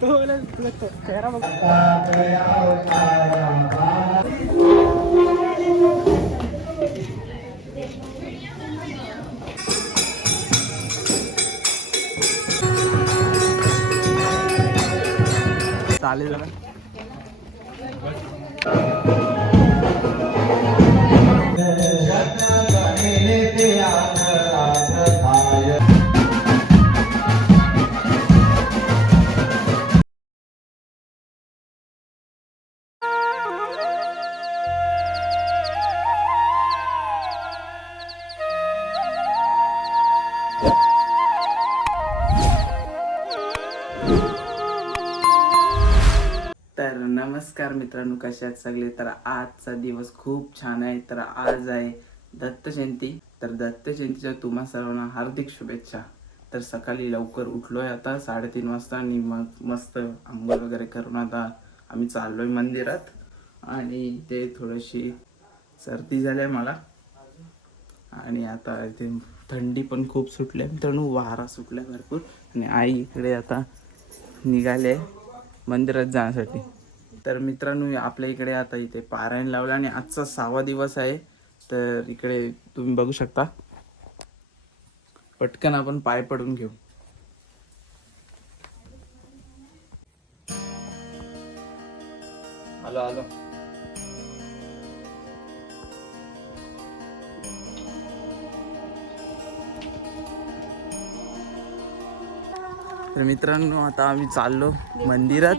तुझा चेहरा बघ. चालेल जरा. तर नमस्कार मित्रांनो, कसे आहेत सगळे. तर आजचा दिवस खूप छान आहे. तर आज आहे दत्त जयंती. तर दत्त जयंतीच्या तुम्हा सर्वांना हार्दिक शुभेच्छा. तर सकाळी लवकर उठलोय आता 3:30 वाजता आणि मग मस्त अंघोळ वगैरे करून आता आम्ही चाललोय मंदिरात. आणि ते थोडीशी सर्दी झाली आहे मला आणि आता इथे थंडी पण खूप सुटली आहे मित्रांनो, वारा सुटला भरपूर. आणि आई इकडे आता निघाले मंदिरात जाण्यासाठी. तर मित्रांनो, आपल्या इकडे आता इथे पारायण लावलं आणि आजचा 6वा दिवस आहे. तर इकडे तुम्ही बघू शकता. पटकन आपण पाय पडून घेऊ. आलो आलो. तर मित्रांनो, आता आम्ही चाललो मंदिरात.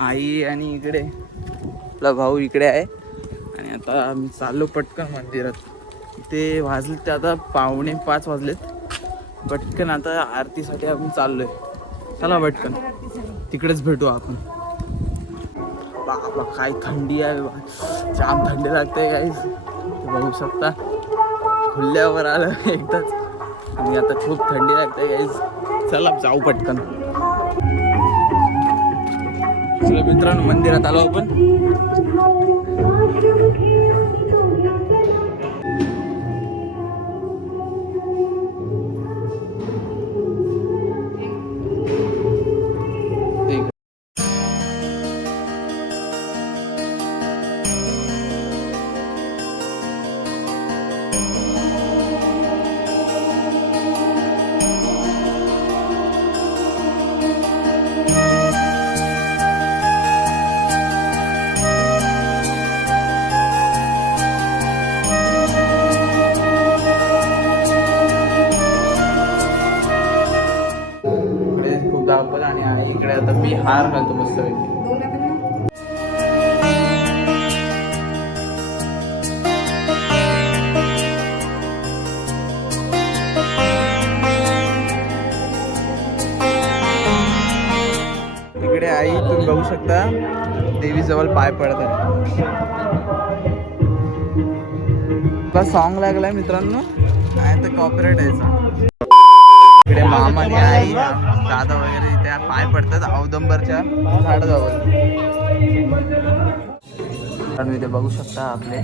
आई आणि इकडे आपला भाऊ इकडे आहे आणि आता आम्ही चाललो पटकन मंदिरात. ते वाजले ते आता 4:45 वाजलेत. पटकन आता आरतीसाठी आम्ही चाललोय. चला पटकन तिकडेच भेटू आपण. बाबा काय थंडी आहे, जाम थंडी लागते गाईस. बघू शकता खुल्यावर आलं एकदाच आणि आता खूप थंडी लागते गाईस. चला जाऊ पटकन. चला मित्रांनो, मंदिरात आलो आपण. आणि इकडे आता मी हार घालतो मस्त पैकी. इकडे आई तुम्ही बघू शकता देवीजवळ पाय पडत आहे. सॉन्ग लागलाय मित्रांनो, काय तर कॉपीराइट यायचा. इकडे मामा आणि आई दादा वगैरे त्या पाय पडतात औदंबरच्या झाडाजवळ. आणि इथे बघू शकता आपले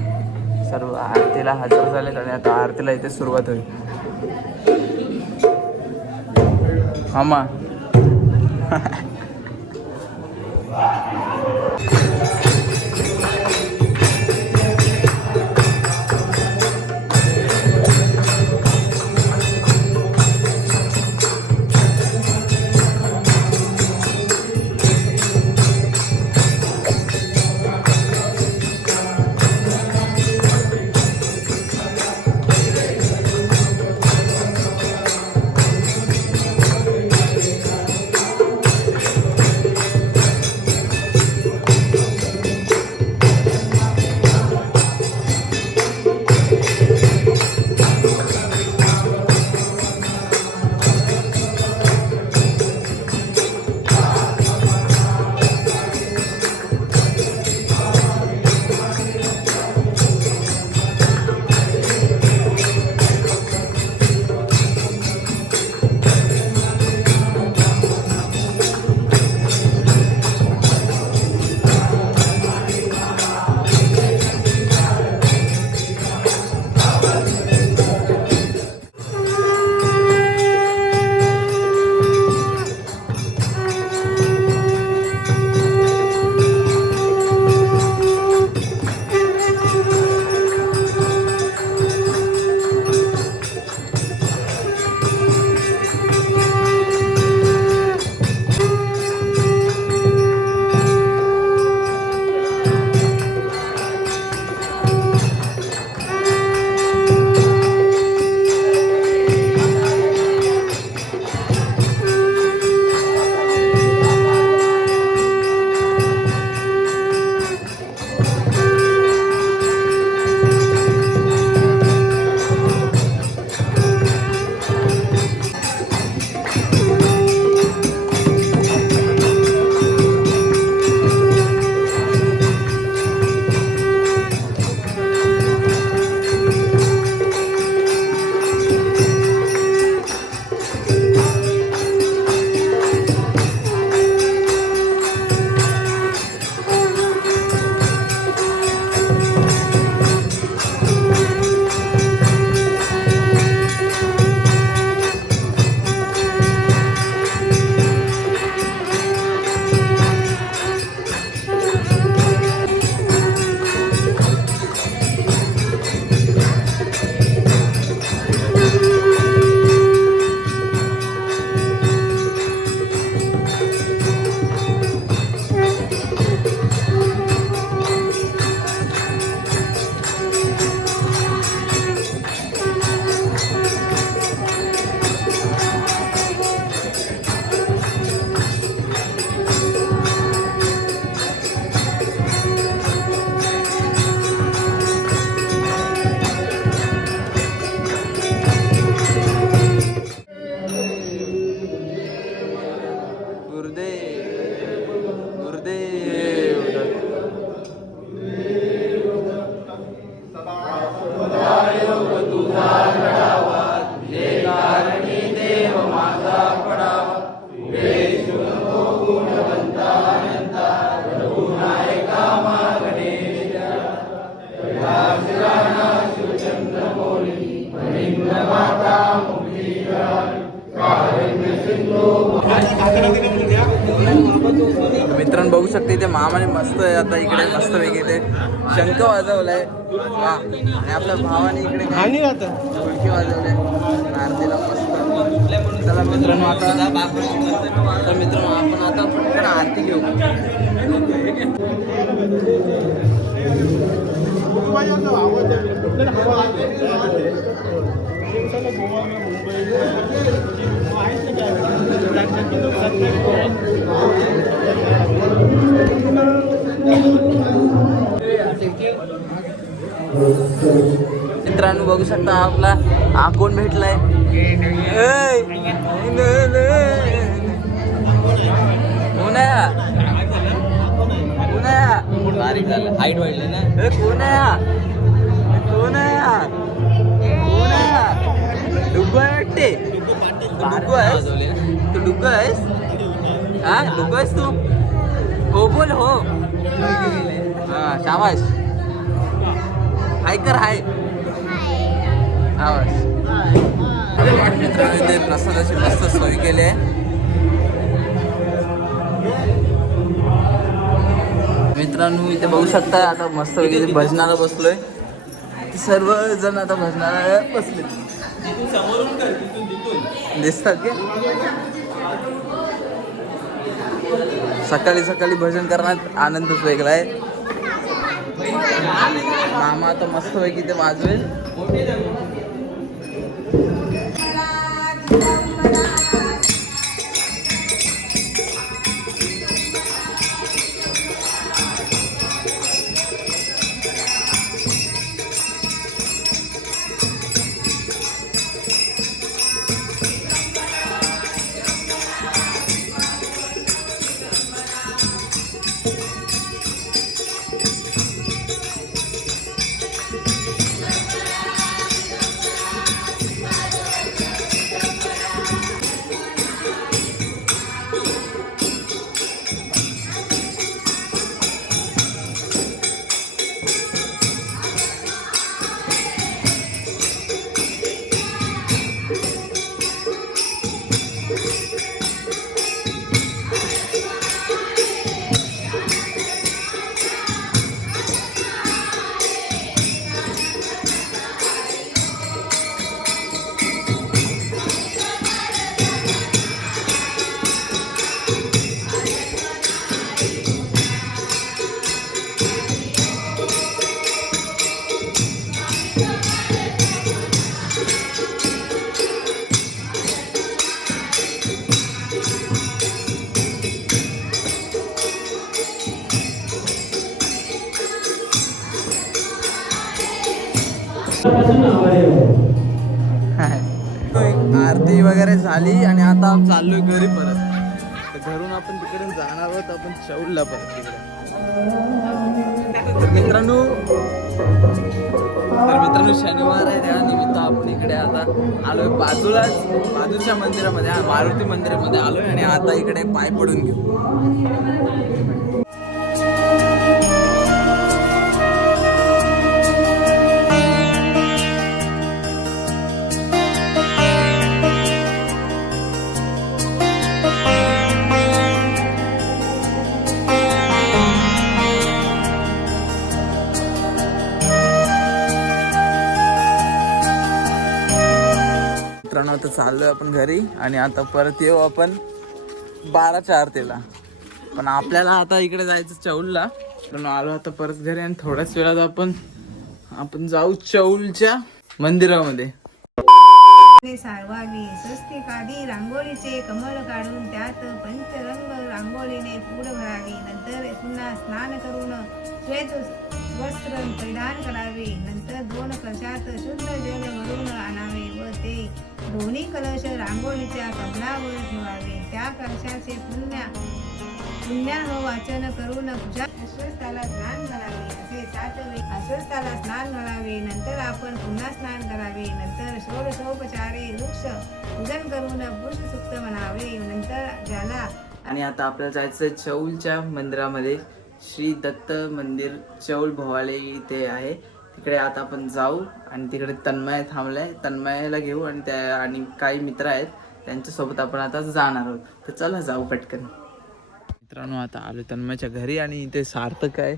सर्व आरतीला हजर झालेत आणि आता आरतीला इथे सुरुवात होईल. मामा मित्रांनो बघू शकते इथे मामाने मस्त आता इकडे मस्त वेगळे ते शंख वाजवलाय वा. आणि आपल्या भावाने इकडे ढोलकी वाजवलाय आरतीला मस्त. चला मित्रांनो आता तर मित्रांनो आपण आता पटकन आरती घेऊ. मित्रांनो बघू शकता आपला हा कोण भेटलाय. बारीक झालं हाईट वाढली ना. कोण आहे कोण आहे कोण आहे डुग्गू आहे वाटते. डुग्गू आहेस तू डुग्गू आहेस हा डुग्गू आहेस तू हो बोल हो हा शाबाश हाय कर हाय शाबाश. मित्रांनो इथे प्रसादाची मस्त सोय केली आहे. मित्रांनो इथे बघू शकता आता मस्त वगैरे भजनाला बसलोय. सर्व जण आता भजनाला बसले दिसतात की. सकाळी सकाळी भजन करण्यात आनंदच वेगळा आहे. मामा आता मस्त पैकी ते वाजवेल. आरती वगैरे झाली आणि आता चाललोय घरी परत. तर घरून आपण तिकडे जाणार आहोत आपण चौलला परत तिकडे. तर मित्रांनो शनिवार आहे त्या निमित्त आपण इकडे आता आलोय बाजूच्या मंदिरामध्ये मारुती मंदिरामध्ये आलोय आणि आता इकडे पाय पडून घेऊ. मित्रांनो आता चाललोय आपण घरी आणि आता परत येऊ आपण 12च्या आरतीला. पण आपल्याला आता इकडे जायचं चौलला. पण आलो आता परत घरी आणि थोड्याच वेळात आपण जाऊ चौलच्या मंदिरामध्ये. सारवावी स्वस्तिक आधी रांगोळीचे कमळ काढून त्यात पंचरंग रांगोळीने पूड भरावी. नंतर पुन्हा स्नान करून श्वेत वस्त्र परिधान करावे. नंतर 2 कलशात शुद्ध जल भरून आणावे व ते दोन्ही कलश रांगोळीच्या कमलावर ठेवावे. त्या कलशाचे पुण्याह वाचन करून पूजा अश्वस्थाला स्नान घालावे. असे 7 वेळी अश्वस्थाला स्नान घालावे. नंतर आपण पुन्हा स्नान करावे. नंतर षोडशोपचारे वृक्ष पूजन करून पुरुष सुक्त म्हणावे. नंतर ज्याला आणि आता आपल्याला जायचं आहे चौलच्या मंदिरामध्ये. श्री दत्त मंदिर चौल भवाले इथे आहे. तिकडे आता आपण जाऊ आणि तिकडे तन्मय थांबलाय, तन्मयला घेऊ आणि आणि काही मित्र आहेत त्यांच्यासोबत आपण आता जाणार आहोत. तर चला जाऊ पटकन. मित्रांनो आता आलो तन्मयच्या घरी आणि इथे सार्थक आहे.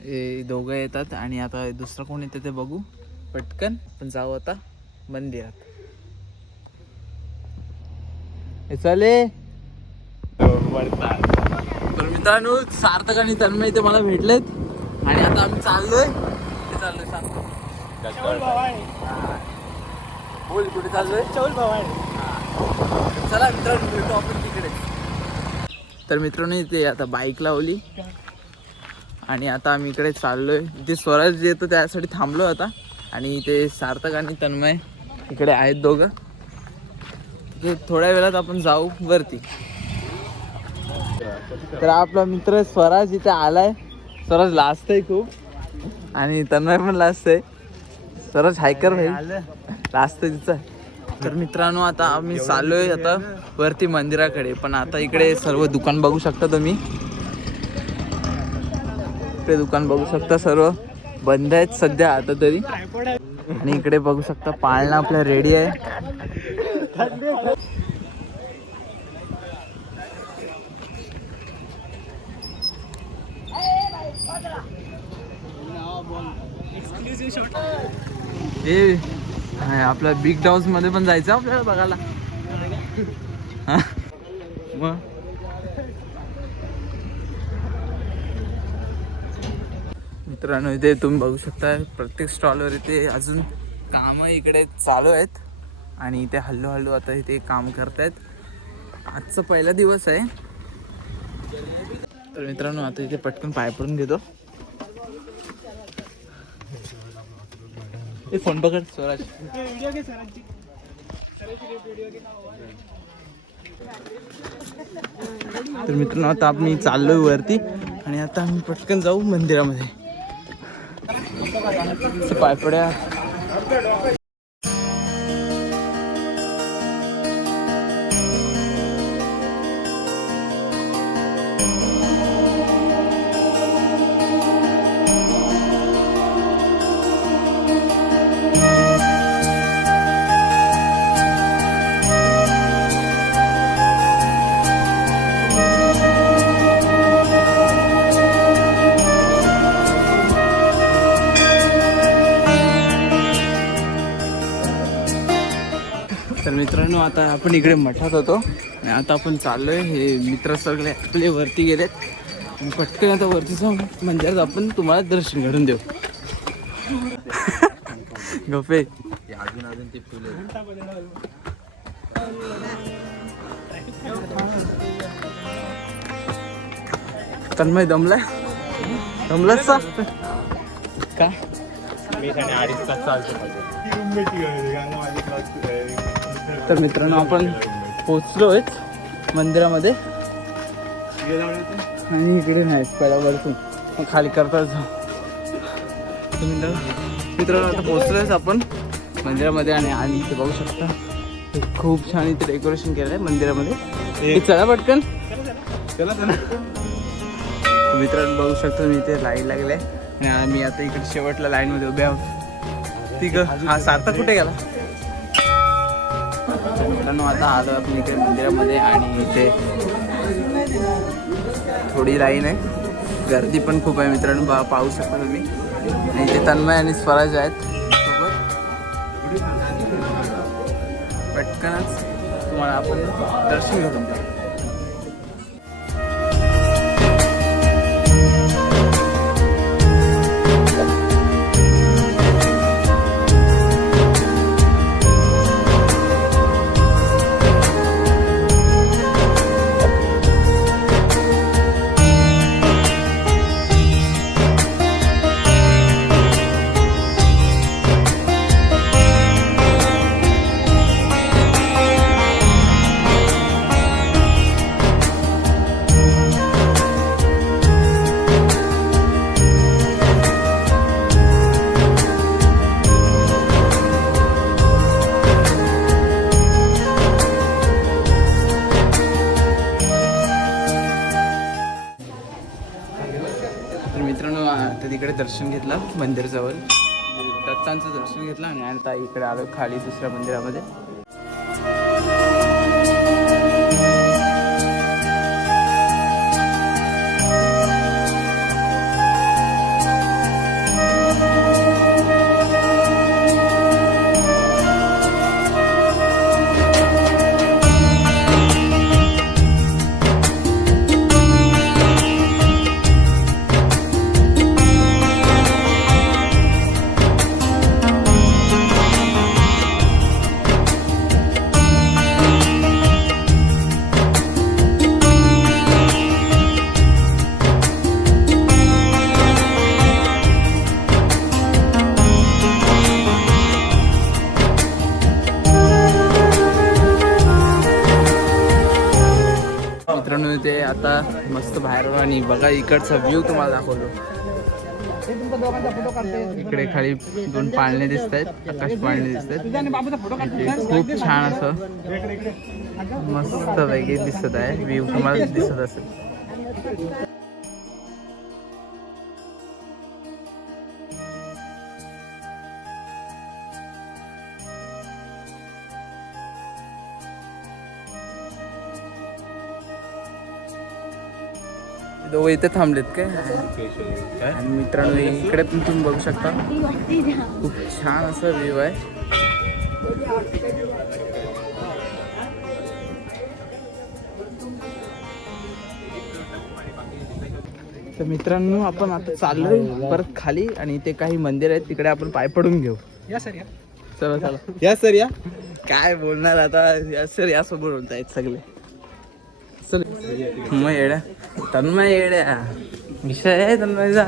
हे दोघं येतात आणि आता दुसरं कोण येतं ते बघू पटकन. पण जाऊ आता मंदिरात. चले. तर मित्रांनो सार्थक आणि तन्मय इथे मला भेटलेत आणि आता आम्ही चाललोय. कुठे चाललोय सांग. बोल कुठे चाललोय. चौल भवानी. चला मित्रांनो भेटू आपण तिकडे. तर मित्रांनो इथे आता बाईक लावली आणि आता आम्ही इकडे चाललोय. इथे स्वराज येतो त्यासाठी थांबलो आता. आणि इथे सार्थक आणि तन्मय इकडे आहेत दोघं. थोड्या वेळात आपण जाऊ वरती. तर आपला मित्र स्वराज इथे आलाय. स्वराज लाजतंय खूप आणि तन्मय पण लाजतंय. स्वराज हायकर भाई लाजतंय तिचं. तर मित्रांनो आता आम्ही चाललोय आता वरती मंदिराकडे. पण आता इकडे सर्व दुकान बघू शकता तुम्ही. इकडे दुकान बघू शकता सर्व बंद आहेत सध्या आता तरी. आणि इकडे बघू शकता पाळणा आपल्या रेडी आहे. ए आपल्या बिग डाऊस मध्ये पण जायचं आपल्याला बघायला. मग मित्रांनो इथे तुम्ही बघू शकता प्रत्येक स्टॉलवर इथे अजून कामं इकडे चालू आहेत आणि इथे हळूहळू आता इथे काम करतायत. आजचा पहिला दिवस आहे. तर मित्रांनो आता इथे पटकन पाय पडून घेतो. हे फोन पकड स्वराज. तर मित्रांनो आता आम्ही चाललोय वरती आणि आता आम्ही पटकन जाऊ मंदिरामध्ये. पाय पड्या. तर मित्रांनो आता आपण इकडे मठात होतो आणि आता आपण चाललोय. हे मित्र सगळे आपले वरती गेलेत आणि पटकन आता वरती जाऊन मंदिरात आपण तुम्हाला दर्शन घडून देऊ. गप्पे अजून ते फुले. तन्मय दमलाय. दमलाच का. तर मित्रांनो आपण पोचलोय मंदिरामध्ये आणि इकडे नाही पडावरतून मग खाली करता जाऊ. मित्रांनो आता पोचलोय आपण मंदिरामध्ये आणि इथे बघू शकता खूप छान इथे डेकोरेशन केलं आहे मंदिरामध्ये. चला पटकन चला. मित्रांनो बघू शकतो मी इथे लाईन लागले आणि आम्ही आता इकडे शेवटला लाईन मध्ये उभे आहोत. ठीक आहे. हा सार्थक कुठे गेला. मित्रांनो आता आलो आपण इकडे मंदिरामध्ये आणि इथे थोडी लाईन आहे. गर्दी पण खूप आहे मित्रांनो पाहू शकता तुम्ही. आणि इथे तन्मय आणि स्वराज आहेत सोबत. पटकनच तुम्हाला आपण दर्शन घडून द्या. दर्शन घेतलं मंदिरजवळ, दत्तांचं दर्शन घेतलं आणि आता इकडे आलो खाली दुसऱ्या मंदिरामध्ये. मित्रांनो ते आता मस्त बाहेर आणि बघा इकडचा व्ह्यू तुम्हाला दाखवतो. इकडे खाली 2 पाळणे दिसत आहेत, आकाश पाळणे दिसत आहेत. खूप छान असं मस्त वेगळी दिसत आहे व्ह्यू तुम्हाला दिसत असेल. दोघं इथे थांबलेत काय आणि मित्रांनो इकडे पण तुम्ही बघू शकता खूप छान असं व्ह्यू आहे. तर मित्रांनो आपण आता चाललोय परत खाली आणि इथे काही मंदिर आहेत तिकडे आपण पाय पडून घेऊ. या सर या, चला चला या सर या. काय बोलणार आता, या सर या सोबत बोलतायत सगळे. चल मग येड्या तन्मय येड्या विषय आहे तन्मयचा.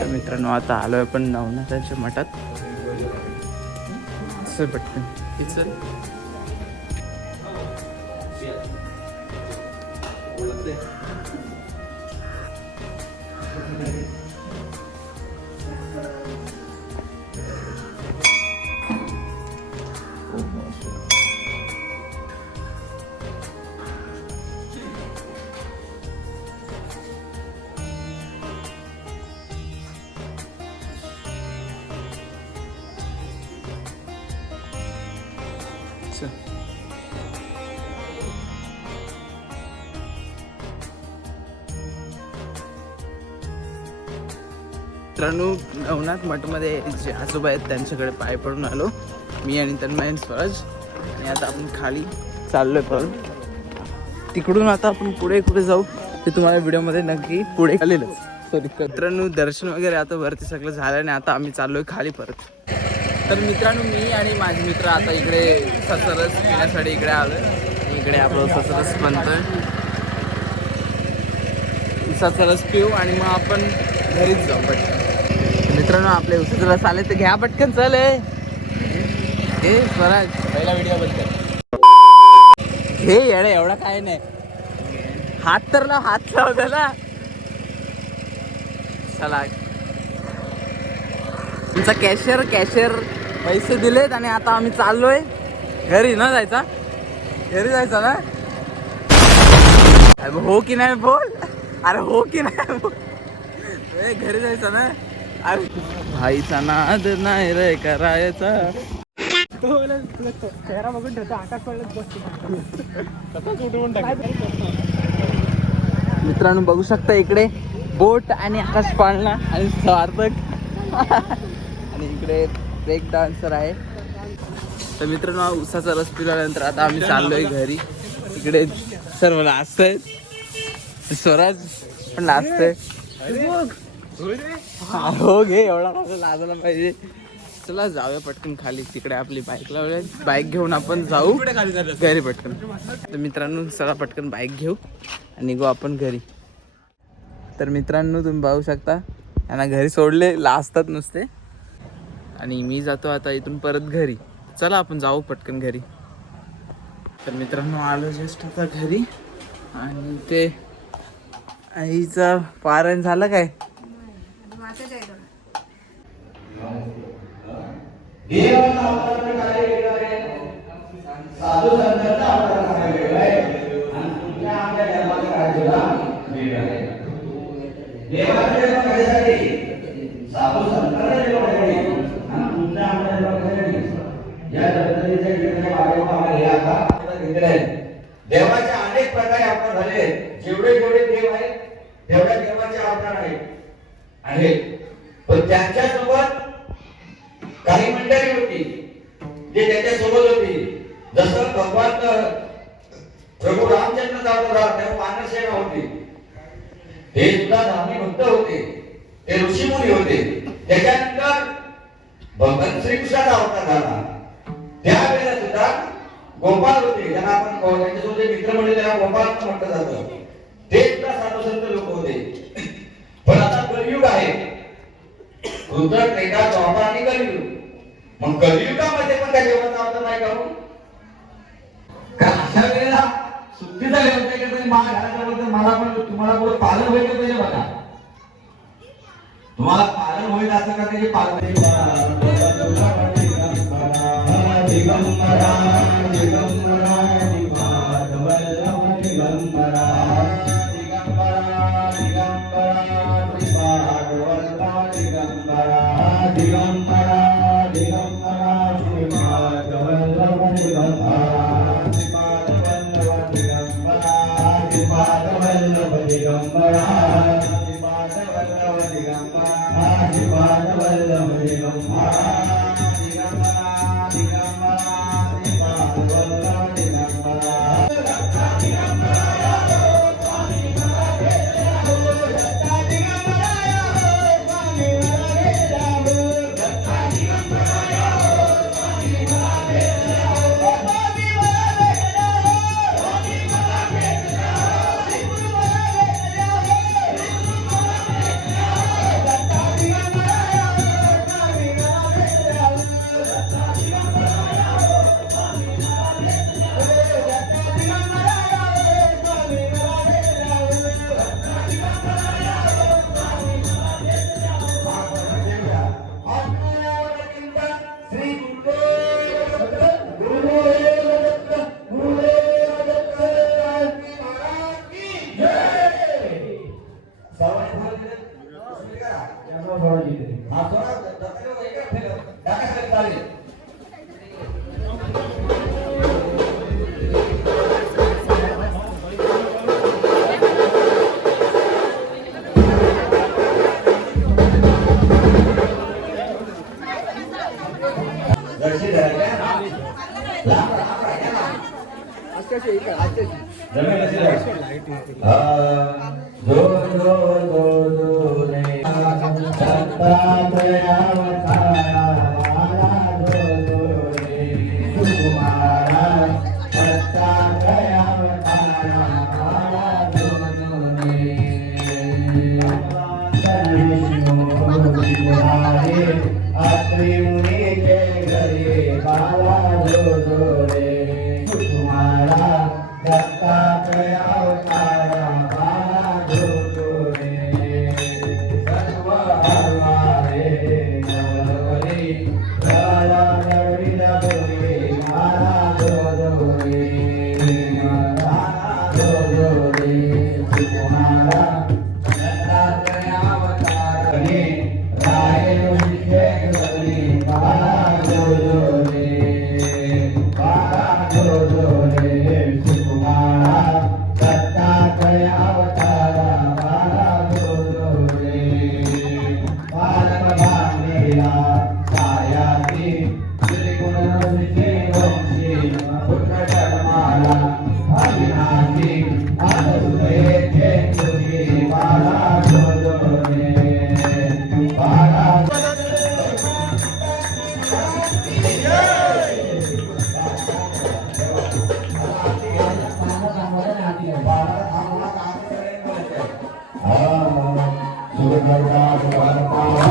तर मित्रांनो आता आलोय आपण नवनाथांच्या मठात. चल पटकन चल. मित्रांनो नवनाथ मठमध्ये जे आजोबा आहेत त्यांच्याकडे पाय पडून आलो मी आणि तन्मय स्वराज. आणि आता आपण खाली चाललोय परत तिकडून. आता आपण पुढे कुठे जाऊ ते तुम्हाला व्हिडिओमध्ये नक्की पुढे आलेलंच. सॉरी मित्रांनो दर्शन वगैरे आता वरती सगळं झालं आणि आता आम्ही चाललोय खाली परत. तर मित्रांनो मी आणि माझे मित्र आता इकडे ससरस पिण्यासाठी इकडे आलोय. इकडे आपलं ससरस बनतोय. ससरस पिऊ आणि मग आपण घरीच जाऊ पटकन. मित्रांनो आपले उसाचा रस आले तर घ्या पटकन. चल हे स्वराज पहिला व्हिडिओ बंद घे येडे. एवढा काय नाही, हात तर लाव, हात लाव त्याला. चला तुमचा कॅशियर पैसे दिलेत आणि आता आम्ही चाललोय घरी. न जायचा घरी जायचा ना. हो की नाही बोल. अरे हो की नाही बोल. घरी जायचं ना. अरे भाईचा नाद नाही रे करायचा. चेहरा बघून ठेवतो आकाश पडलं. मित्रांनो बघू शकता इकडे बोट आणि आकाश पाळणा आणि सार्थक आणि इकडे ब्रेक डान्सर आहे. तर मित्रांनो उसाचा रस पिल्यानंतर आता आम्ही चाललोय घरी. इकडे सर्व लाजतंय. स्वराज पण लाजतंय. हो घे एवढा लाजायला पाहिजे. चला जाऊया पटकन खाली, तिकडे आपली बाईक लावली, बाईक घेऊन आपण जाऊ घरी पटकन. तर मित्रांनो चला पटकन बाईक घेऊ आणि निघू आपण घरी. तर मित्रांनो तुम्ही बघू शकता यांना घरी सोडले, लाजतात नुसते. आणि मी जातो आता इथून परत घरी. चला आपण जाऊ पटकन घरी. तर मित्रांनो आलो जस्ट आता घरी. आणि ते आईचा पारायण झालं काय? देवाचे अनेक प्रकारे अवतार झाले. जेवढे जेवढे देव आहेत तेवढ्या देवाचे अवतार आहेत. पण त्यांच्यासोबत काही मंडळी होती जे त्याच्यासोबत होती. जसं भगवान प्रभू रामचंद्र अवतार झाला तेव्हा वानरसेना होती. ते सुद्धा धार्मिक भक्त होते, ते ऋषीमुनी होते. त्याच्यानंतर भगवान श्रीकृष्णाचा अवतार झाला. त्यावेळेला सुद्धा गोपाल होते, ज्यांना आपण त्यांच्यासोबत मित्र म्हणजे त्यांना गोपाल म्हटलं जातं. ते सुद्धा साधू संत लोक होते. पण आता कलियुग आहे, रुद्र त्रेता द्वापर आणि कलियुग. मग कलियुगामध्ये पण त्या देवाचा अवतार नाही करू का? अशा वेळेला सुट्टी झाली होते की तुम्ही महाराजाबद्दल मला पण तुम्हाला पुढे पालन होईल का पाहिजे बघा. तुम्हाला पालन होईल असं का त्याचे पालन जय जय